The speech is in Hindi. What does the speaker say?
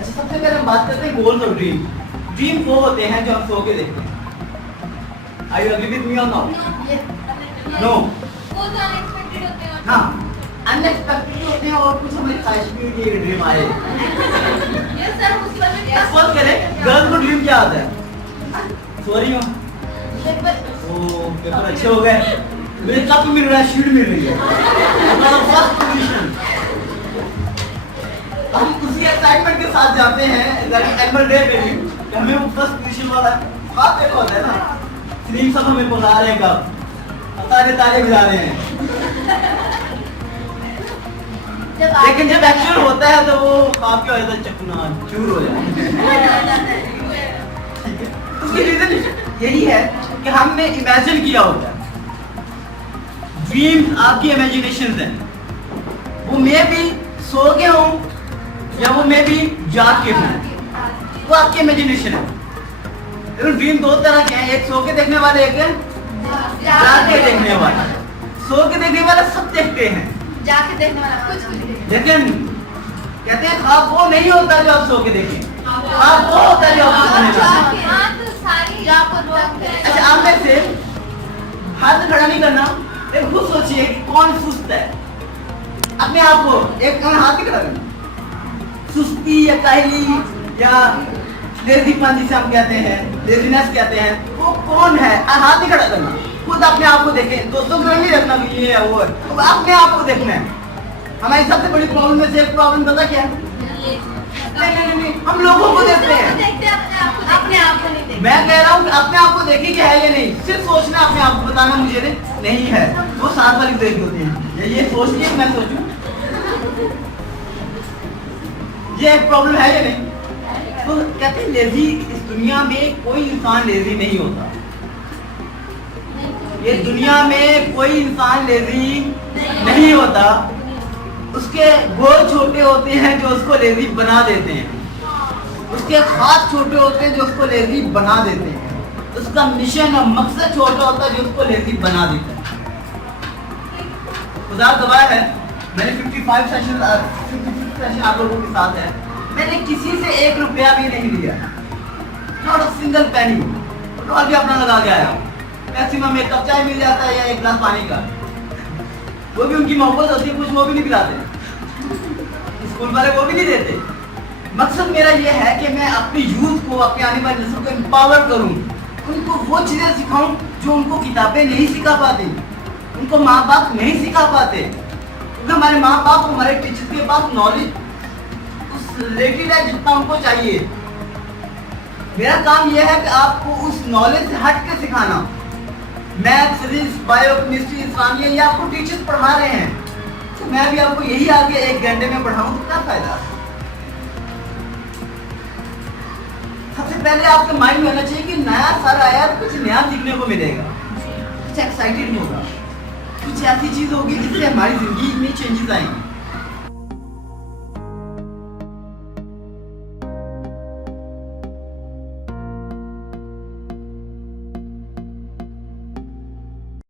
अच्छा, सबसे पहले हम बात करते हैं गोल्स और ड्रीम। ड्रीम वो होते हैं जो हम सो के देखते हैं। Are you agree with me or not? No. हाँ, अनएक्सपेक्टेड होते हैं और कुछ हमें ख्वाहिश भी होती है कि ड्रीम आए। सपोज करें गर्ल्स को ड्रीम क्या आता है? सो रही हो? ओह, पेपर अच्छे हो गए। मुझे कप मिल रहा है, शीट मिल रही है। First position. हम उसी एक्साइटमेंट के साथ जाते हैं एनुअल डे पे भी, हमें वो फर्स्ट पोजीशन वाला बात देखो होता है ना, स्लीप सब हमें बुला रहे हैं, कब तारे तारे गिरा रहे हैं। लेकिन जब एक्चुअल होता है तो वो ख्वाब क्या हो जाता है, चकना चूर हो जाता है। उसकी रीजन यही है कि हमने इमेजिन किया होता है। ड्रीम्स आपकी इमेजिनेशंस हैं, वो मे भी सो के हों या वो मे भी जाग के हों, वो आपकी इमेजिनेशन है। लेकिन ड्रीम दो तरह के हैं, एक सो के देखने वाले, एक जाग के देखने वाले। सो के देखने वाले सब देखते हैं, जाके देखने वाला कुछ भी नहीं। लेकिन कहते हैं ख्वाब वो नहीं होता जो आप सो के देखें, ख्वाब वो होता है जो आप सपने में। अच्छा, आप में से हाथ खड़ा नहीं करना, एक खुद सोचिए कि कौन सुस्त है। अपने आप को एक हाथ ही खड़ा करना। सुस्ती या काहली या लेजीपन जिसे हम कहते हैं, लेजीनेस कहते हैं, वो कौन है? हाथ ही खड़ा करना। खुद अपने आप को देखें, दोस्तों को नहीं देखना कि ये है वो है, तो अपने आप को देखना है। हमारी सबसे बड़ी प्रॉब्लम में से एक प्रॉब्लम पता क्या है? नहीं, हम लोगों को देखते हैं, अपने आप को नहीं देखते। मैं कह रहा हूँ कि अपने आप को देखिए कि है या नहीं, सिर्फ सोचना अपने आप को बताना मुझे नहीं है, वो साथ वाली देखी होती है। ये सोच के मैं सोचूं ये एक प्रॉब्लम है या नहीं? तो कहते हैं लेजी, इस दुनिया में कोई इंसान लेजी नहीं होता। ये दुनिया में कोई इंसान लेजी नहीं होता। उसके गोल छोटे होते हैं जो उसको लेजी बना देते हैं, उसके हाथ छोटे होते हैं जो उसको लेजी बना देते हैं, उसका मिशन और मकसद छोटा होता है जो उसको लेजी बना देता है। खुदा गवाह है, मैंने 55 सेशन आप लोगों के साथ है, मैंने किसी से 1 रुपया भी नहीं लिया, not a single penny. Petrol भी अपना लगा के आया, मैक्सिमम एक कप चाय मिल जाता है या एक गिलास पानी का, वो भी उनकी मोहब्बत होती है, कुछ वो भी नहीं पिलाते, स्कूल वाले वो भी नहीं देते। मकसद मेरा ये है कि मैं अपनी यूथ को, अपने आने वाली नस्ल को एम्पावर करूं, उनको वो चीजें सिखाऊं जो उनको किताबें नहीं सिखा पाती, उनको माँ बाप नहीं सिखा पाते। क्योंकि हमारे माँ बाप, हमारे टीचर्स के पास नॉलेज उस रिलेटेड है जितना उनको चाहिए। मेरा काम यह है कि आपको उस नॉलेज से हट के सिखाना। Math, physics, bio, chemistry, Islamia ये आपको टीचर्स पढ़ा रहे हैं, तो मैं भी आपको यही आगे 1 घंटे में पढ़ाऊं तो क्या फायदा? सबसे पहले आपके माइंड में होना चाहिए कि नया सर आया, कुछ नया सीखने को मिलेगा, कुछ एक्साइटेड होगा, कुछ ऐसी चीज होगी जिससे हमारी जिंदगी में चेंजेस आएंगे।